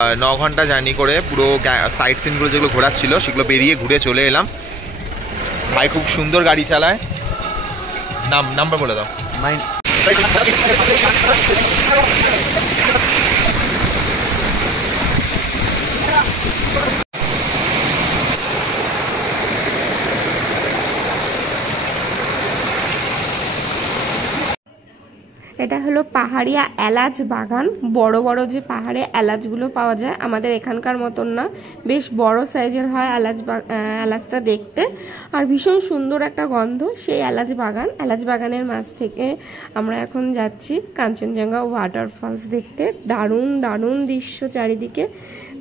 9 ঘন্টা জার্নি করে পুরো সাইট সিনগুলো যেগুলো ঘোরার ছিল সেগুলো পেরিয়ে ঘুরে চলে এলাম। ভাই খুব সুন্দর গাড়ি চালায়। নাম্বার বলে দাও। এটা হলো পাহাড়িয়া এলাচ বাগান। বড় বড় যে পাহাড়ে এলাচগুলো পাওয়া যায়, আমাদের এখানকার মতন না, বেশ বড় সাইজের হয় এলাচটা দেখতে, আর ভীষণ সুন্দর একটা গন্ধ। সেই এলাচ বাগানের মাঝ থেকে আমরা এখন যাচ্ছি কাঞ্চনজঙ্ঘা ওয়াটারফলস দেখতে। দারুণ দারুণ দৃশ্য চারিদিকে,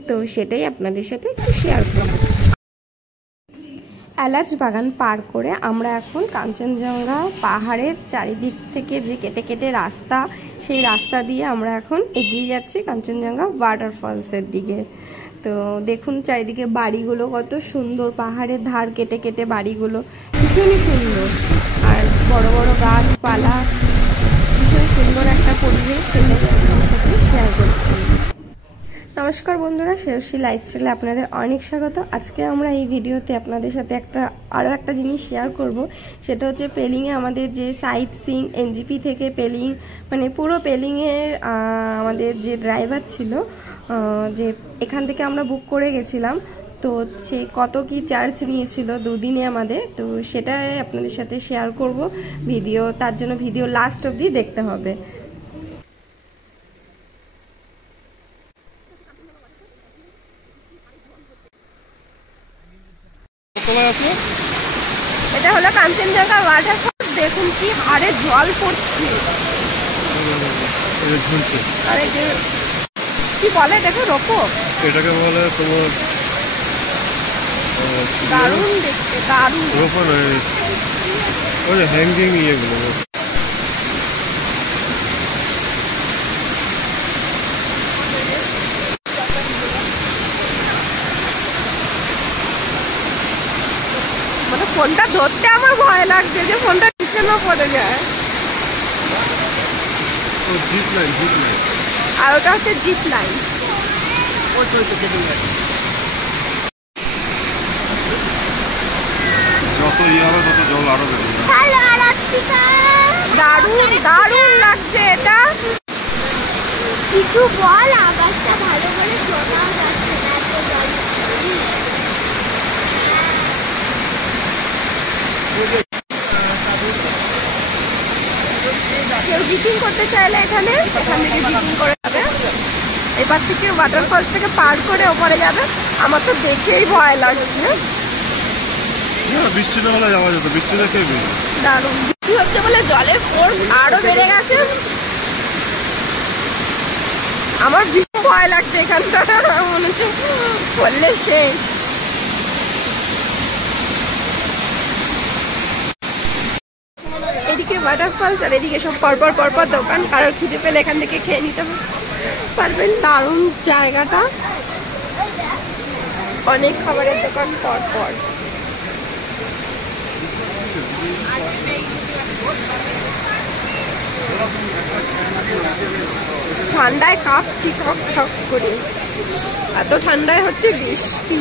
তো সেটাই আপনাদের সাথে একটু শেয়ার করব। এলাচ বাগান পার করে আমরা এখন কাঞ্চনজঙ্ঘা পাহাড়ের চারিদিক থেকে যে কেটে কেটে রাস্তা, সেই রাস্তা দিয়ে আমরা এখন এগিয়ে যাচ্ছি কাঞ্চনজঙ্ঘা ওয়াটারফলসের দিকে। তো দেখুন চারিদিকে বাড়িগুলো কত সুন্দর, পাহাড়ের ধার কেটে কেটে বাড়িগুলো ভীষণই সুন্দর, আর বড় বড় গাছপালা, ভীষণ সুন্দর একটা পরিবেশ, সেটাই আপনাদের সাথে শেয়ার করছি। নমস্কার বন্ধুরা, শ্রেয়সী লাইফস্টাইলে আপনাদের অনেক স্বাগত। আজকে আমরা এই ভিডিওতে আপনাদের সাথে আরও একটা জিনিস শেয়ার করব, সেটা হচ্ছে পেলিংয়ে আমাদের যে সাইট সিইং এনজিপি থেকে পেলিং, মানে পুরো পেলিংয়ের আমাদের যে ড্রাইভার ছিল, যে এখান থেকে আমরা বুক করে গেছিলাম, তো সে কত কি চার্জ নিয়েছিল দুদিনে আমাদের, তো সেটাই আপনাদের সাথে শেয়ার করব ভিডিও। তার জন্য ভিডিও লাস্ট অবধি দেখতে হবে। এটা হলো কাঞ্চনজঙ্ঘা ওয়াটারফল। দেখুন কি হারে জল পড়ছে, আর এই যে কি বলে দেখো রোপো, এটাকে বলে তোমার দারুণ দেখতে, দারুণ রোপো নয়, ওই হ্যাঙ্গিং ইয়েগুলো। মানে ফোনটা ধরতে আমার ভয় লাগছে যে ফোনটা নিচে না পড়ে যায়। আর ওটা হচ্ছে জিপ লাইন। যত ইয়ে হবে তত জল আরো বেড়ে যাবে। দারুণ দারুণ লাগছে এটা। কিছু বল, আকাশটা ভালো করে শোনা যাচ্ছে না, এত জল। কেউ জিপিং করতে চাইলে এখান থেকে জিপিং করে যাবে। এবার থেকে ওয়াটারফলস থেকে পার করে ওপরে যাবে। আমার তো দেখেই ভয় লাগছে। বৃষ্টি না হলে যাওয়া যেত, বৃষ্টি দেখে দারুণ বৃষ্টি হচ্ছে বলে জলের ফোর্স আরো বেড়ে গেছে। আমার ভীষণ ভয় লাগছে এখানটা, মনে হচ্ছে পড়লে শেষ। এদিকে ওয়াটারফলস আর এদিকে সব পরপর পরপর দোকান, কারোর খিদে পেলে এখান থেকে খেয়ে নিতে পারবেন। দারুণ জায়গাটা, অনেক খাবারের দোকান পরপর। ঠান্ডায় কাঁপছি ঠক ঠক করে, এত ঠান্ডায় হচ্ছে বৃষ্টি।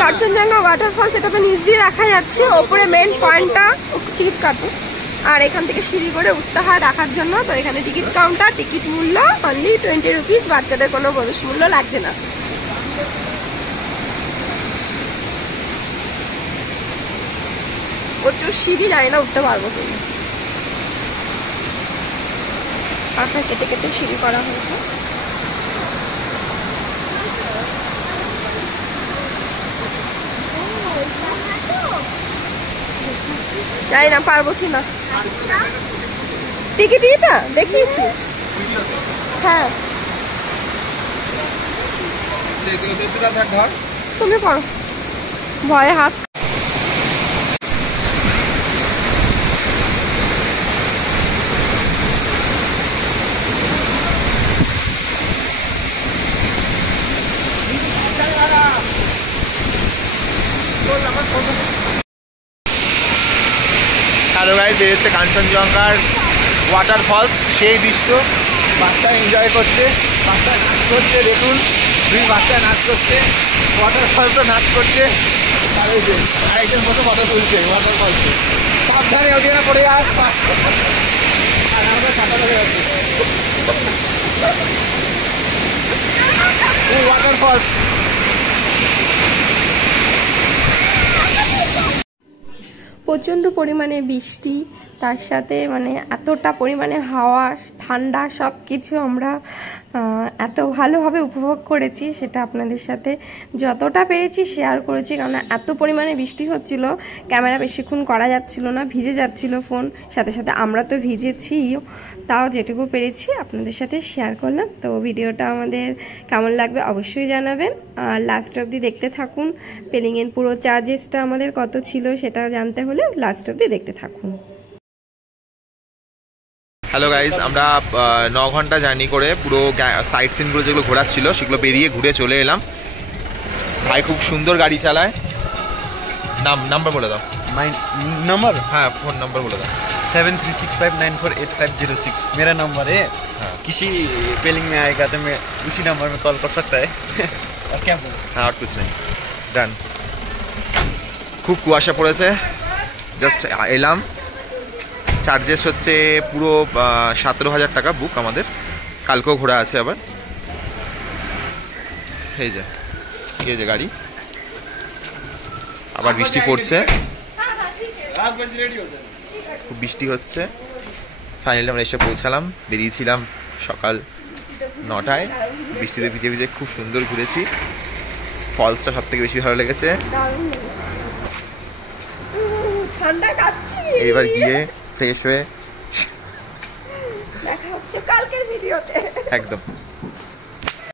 কাঞ্চনজঙ্ঘা ওয়াটারফলস, এটা তো নিচ দিয়ে দেখা যাচ্ছে, ওপরে মেন পয়েন্টটা টিকিট কাটো, আর এখান থেকে সিঁড়ি করে উঠতে হয় দেখার জন্য। তো এখানে টিকিট কাউন্টার, টিকিট মূল্য অনলি 20 রুপিস, বাচ্চাদের কোনো প্রবেশ মূল্য লাগছে না। প্রচুর সিঁড়ি, জানি না উঠতে পারবো কিনা। পাখা কেটে কেটে সিঁড়ি করা হয়েছে। জানি না পারবো কিনা। টিকিট এটা দেখিয়েছি। হ্যাঁ তুমি পড়ো, ভয়ে হাত। হ্যালো গাইস, এই হচ্ছে কাঞ্চনজঙ্ঘার ওয়াটারফলস, সেই দৃশ্য। বাচ্চা এনজয় করছে, বাচ্চা নাচ করছে, দেখুন দুই বাচ্চা নাচ করছে, ওয়াটারফলসও নাচ করছে। আর এই যে আরেকজন মতো ফটো তুলছে ওয়াটারফলসে। সাবধানে ওদিকে পড়ে আস, আর আমাদের ছাতা ধরে যাচ্ছে ওয়াটারফলস। প্রচণ্ড পরিমাণে বৃষ্টি, তার সাথে মানে এতটা পরিমাণে হাওয়া, ঠান্ডা, সব কিছু আমরা এত ভালোভাবে উপভোগ করেছি, সেটা আপনাদের সাথে যতটা পেরেছি শেয়ার করেছি। কারণ এত পরিমাণে বৃষ্টি হচ্ছিল, ক্যামেরা বেশিক্ষণ করা যাচ্ছিল না, ভিজে যাচ্ছিল ফোন, সাথে সাথে আমরা তো ভিজেছি, তাও যেটুকু পেরেছি আপনাদের সাথে শেয়ার করলাম। তো ভিডিওটা আমাদের কেমন লাগবে অবশ্যই জানাবেন, আর লাস্ট অবধি দেখতে থাকুন। পেলিংয়ের পুরো চার্জেসটা আমাদের কত ছিল সেটা জানতে হলে লাস্ট অবধি দেখতে থাকুন। হ্যালো গাইজ, আমরা 9 ঘন্টা জার্নি করে পুরো সাইট সিনগুলো যেগুলো ঘোরার ছিল সেগুলো বেরিয়ে ঘুরে চলে এলাম। ভাই খুব সুন্দর গাড়ি চালায়। নাম্বার বলে দাও। My number? হ্যাঁ, ফোন নাম্বার বলে দাও। 7365948506 मेरा नंबर है। हाँ। किसी पेलिंग में आएगा तो मैं उसी नंबर में कॉल कर सकता है। और क्या बोलूं? হ্যাঁ, আর কিছু নেই, ডান। খুব কুয়াশা পড়েছে, জাস্ট এলাম। চার্জেস হচ্ছে পুরো 17,000 টাকা বুক আমাদের। কালকেও ঘোরা আছে আবার। এই যে গাড়ি, আবার বৃষ্টি পড়ছে, খুব বৃষ্টি হচ্ছে। ফাইনালি আমরা এসে পৌঁছালাম। বেরিয়েছিলাম সকাল 9টায়, বৃষ্টিতে ভিজে ভিজে খুব সুন্দর ঘুরেছি। ফলসটা সব থেকে বেশি ভালো লেগেছে। ঠান্ডা কাচ্ছি। এবার গিয়ে ফ্রেশ হয়ে দেখা হচ্ছে কালকের ভিডিওতে। একদম।